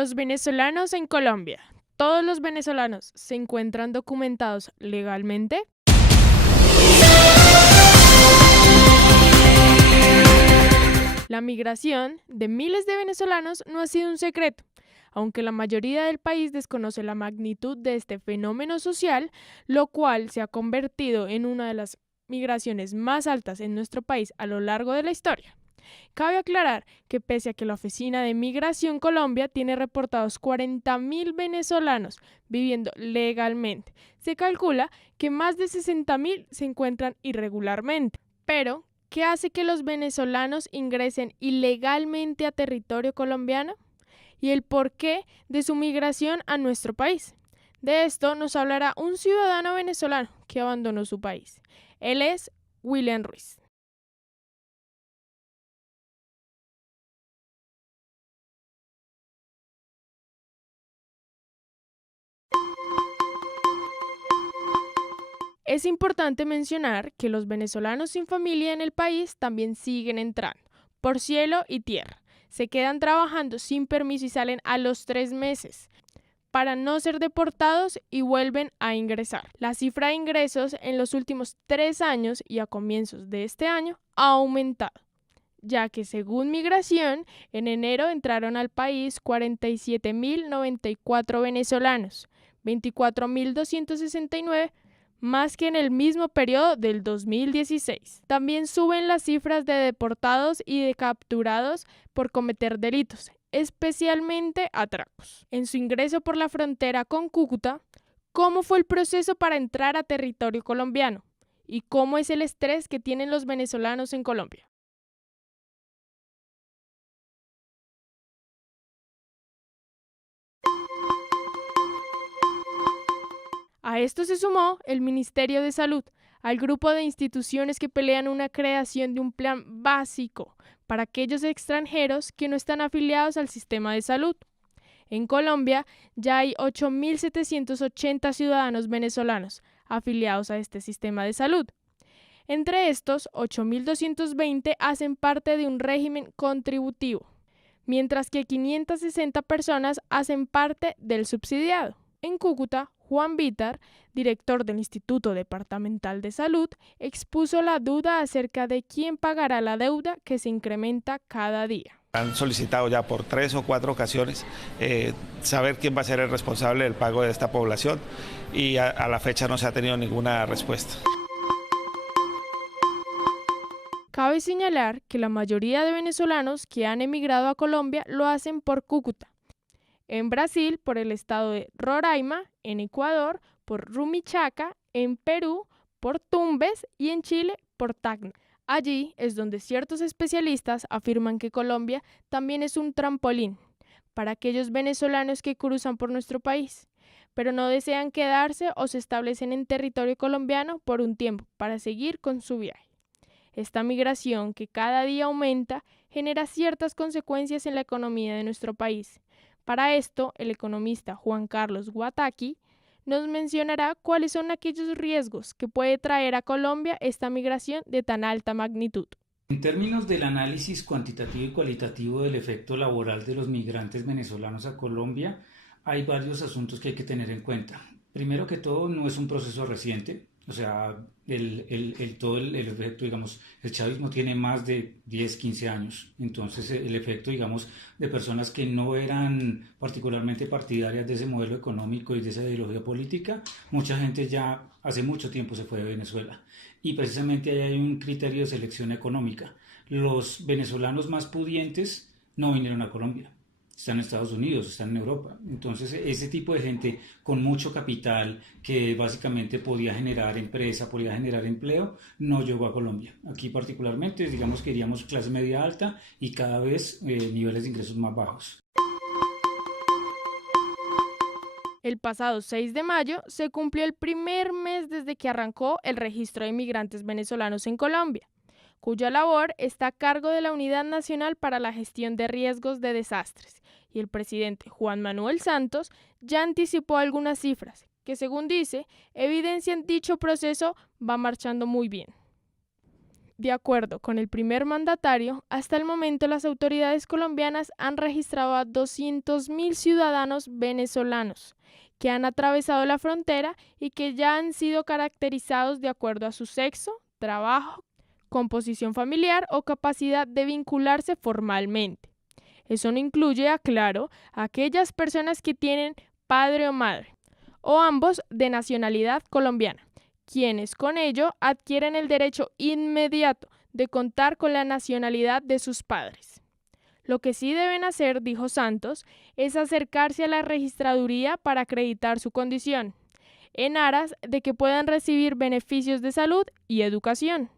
Los venezolanos en Colombia. ¿Todos los venezolanos se encuentran documentados legalmente? La migración de miles de venezolanos no ha sido un secreto. Aunque la mayoría del país desconoce la magnitud de este fenómeno social, lo cual se ha convertido en una de las migraciones más altas en nuestro país a lo largo de la historia. Cabe aclarar que pese a que la Oficina de Migración Colombia tiene reportados 40.000 venezolanos viviendo legalmente, se calcula que más de 60.000 se encuentran irregularmente. Pero, ¿qué hace que los venezolanos ingresen ilegalmente a territorio colombiano? Y el porqué de su migración a nuestro país. De esto nos hablará un ciudadano venezolano que abandonó su país. Él es William Ruiz. Es importante mencionar que los venezolanos sin familia en el país también siguen entrando, por cielo y tierra. Se quedan trabajando sin permiso y salen a los 3 meses para no ser deportados y vuelven a ingresar. La cifra de ingresos en los últimos 3 años y a comienzos de este año ha aumentado, ya que según Migración, en enero entraron al país 47.094 venezolanos, 24.269 más que en el mismo periodo del 2016. También suben las cifras de deportados y de capturados por cometer delitos, especialmente atracos. En su ingreso por la frontera con Cúcuta, ¿cómo fue el proceso para entrar a territorio colombiano? ¿Y cómo es el estrés que tienen los venezolanos en Colombia? A esto se sumó el Ministerio de Salud, al grupo de instituciones que pelean una creación de un plan básico para aquellos extranjeros que no están afiliados al sistema de salud. En Colombia ya hay 8.780 ciudadanos venezolanos afiliados a este sistema de salud. Entre estos, 8.220 hacen parte de un régimen contributivo, mientras que 560 personas hacen parte del subsidiado. En Cúcuta, Juan Vítar, director del Instituto Departamental de Salud, expuso la duda acerca de quién pagará la deuda que se incrementa cada día. Han solicitado ya por 3 o 4 ocasiones saber quién va a ser el responsable del pago de esta población y a la fecha no se ha tenido ninguna respuesta. Cabe señalar que la mayoría de venezolanos que han emigrado a Colombia lo hacen por Cúcuta. En Brasil, por el estado de Roraima, en Ecuador, por Rumichaca, en Perú, por Tumbes y en Chile, por Tacna. Allí es donde ciertos especialistas afirman que Colombia también es un trampolín para aquellos venezolanos que cruzan por nuestro país, pero no desean quedarse o se establecen en territorio colombiano por un tiempo para seguir con su viaje. Esta migración, que cada día aumenta, genera ciertas consecuencias en la economía de nuestro país. Para esto, el economista Juan Carlos Guataqui nos mencionará cuáles son aquellos riesgos que puede traer a Colombia esta migración de tan alta magnitud. En términos del análisis cuantitativo y cualitativo del efecto laboral de los migrantes venezolanos a Colombia, hay varios asuntos que hay que tener en cuenta. Primero que todo, no es un proceso reciente. O sea, todo el efecto, digamos, el chavismo tiene más de 10, 15 años. Entonces, el efecto, digamos, de personas que no eran particularmente partidarias de ese modelo económico y de esa ideología política, mucha gente ya hace mucho tiempo se fue de Venezuela. Y precisamente ahí hay un criterio de selección económica. Los venezolanos más pudientes no vinieron a Colombia. Están en Estados Unidos, están en Europa. Entonces, ese tipo de gente con mucho capital que básicamente podía generar empresa, podía generar empleo, no llegó a Colombia. Aquí particularmente, digamos que iríamos clase media alta y cada vez niveles de ingresos más bajos. El pasado 6 de mayo se cumplió el primer mes desde que arrancó el registro de inmigrantes venezolanos en Colombia, cuya labor está a cargo de la Unidad Nacional para la Gestión de Riesgos de Desastres, y el presidente Juan Manuel Santos ya anticipó algunas cifras que, según dice, evidencian dicho proceso va marchando muy bien. De acuerdo con el primer mandatario, hasta el momento las autoridades colombianas han registrado a 200.000 ciudadanos venezolanos que han atravesado la frontera y que ya han sido caracterizados de acuerdo a su sexo, trabajo, composición familiar o capacidad de vincularse formalmente. Eso no incluye, aclaro, a aquellas personas que tienen padre o madre, o ambos de nacionalidad colombiana, quienes con ello adquieren el derecho inmediato de contar con la nacionalidad de sus padres. Lo que sí deben hacer, dijo Santos, es acercarse a la registraduría para acreditar su condición, en aras de que puedan recibir beneficios de salud y educación.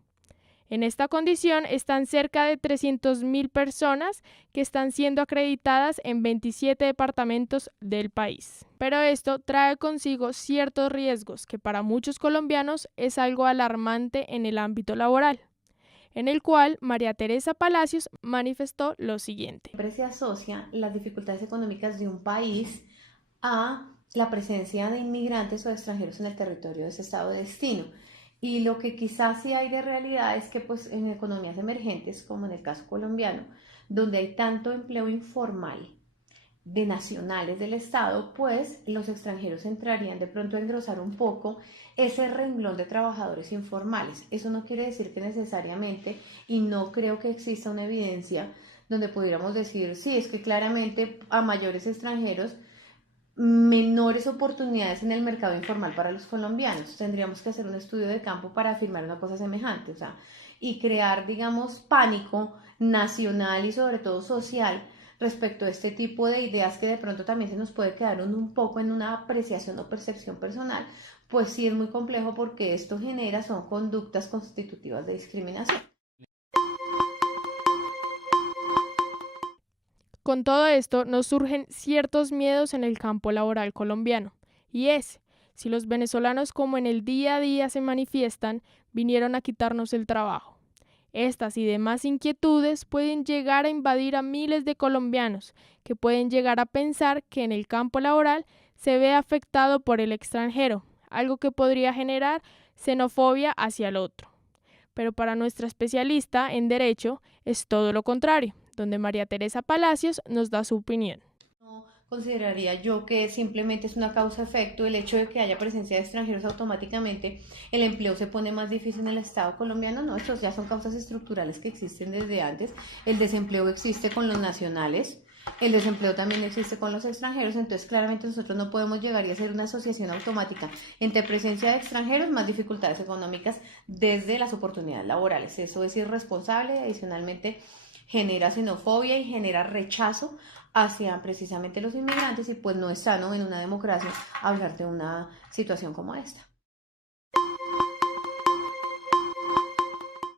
En esta condición están cerca de 300.000 personas que están siendo acreditadas en 27 departamentos del país. Pero esto trae consigo ciertos riesgos que para muchos colombianos es algo alarmante en el ámbito laboral, en el cual María Teresa Palacios manifestó lo siguiente. Siempre se asocia las dificultades económicas de un país a la presencia de inmigrantes o de extranjeros en el territorio de ese estado de destino. Y lo que quizás sí hay de realidad es que pues en economías emergentes, como en el caso colombiano, donde hay tanto empleo informal de nacionales del Estado, pues los extranjeros entrarían de pronto a engrosar un poco ese renglón de trabajadores informales. Eso no quiere decir que necesariamente, y no creo que exista una evidencia donde pudiéramos decir, sí, es que claramente a mayores extranjeros, menores oportunidades en el mercado informal para los colombianos. Tendríamos que hacer un estudio de campo para afirmar una cosa semejante, o sea, y crear, digamos, pánico nacional y sobre todo social respecto a este tipo de ideas que de pronto también se nos puede quedar un poco en una apreciación o percepción personal, pues sí es muy complejo porque esto son conductas constitutivas de discriminación. Con todo esto nos surgen ciertos miedos en el campo laboral colombiano, y es, si los venezolanos como en el día a día se manifiestan, vinieron a quitarnos el trabajo. Estas y demás inquietudes pueden llegar a invadir a miles de colombianos, que pueden llegar a pensar que en el campo laboral se ve afectado por el extranjero, algo que podría generar xenofobia hacia el otro. Pero para nuestra especialista en Derecho es todo lo contrario, donde María Teresa Palacios nos da su opinión. No consideraría yo que simplemente es una causa-efecto el hecho de que haya presencia de extranjeros automáticamente el empleo se pone más difícil en el Estado colombiano. No, estos ya son causas estructurales que existen desde antes. El desempleo existe con los nacionales, el desempleo también existe con los extranjeros, entonces claramente nosotros no podemos llegar y hacer una asociación automática entre presencia de extranjeros más dificultades económicas desde las oportunidades laborales. Eso es irresponsable y adicionalmente genera xenofobia y genera rechazo hacia precisamente los inmigrantes y pues no es sano en una democracia hablar de una situación como esta.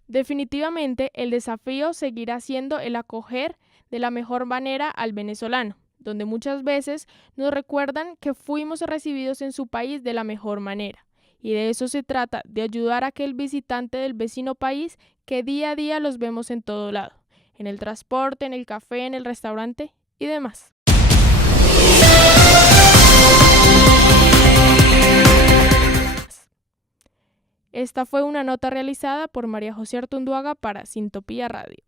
Definitivamente el desafío seguirá siendo el acoger de la mejor manera al venezolano, donde muchas veces nos recuerdan que fuimos recibidos en su país de la mejor manera. Y de eso se trata, de ayudar a aquel visitante del vecino país que día a día los vemos en todo lado, en el transporte, en el café, en el restaurante y demás. Esta fue una nota realizada por María José Artunduaga para Sintopía Radio.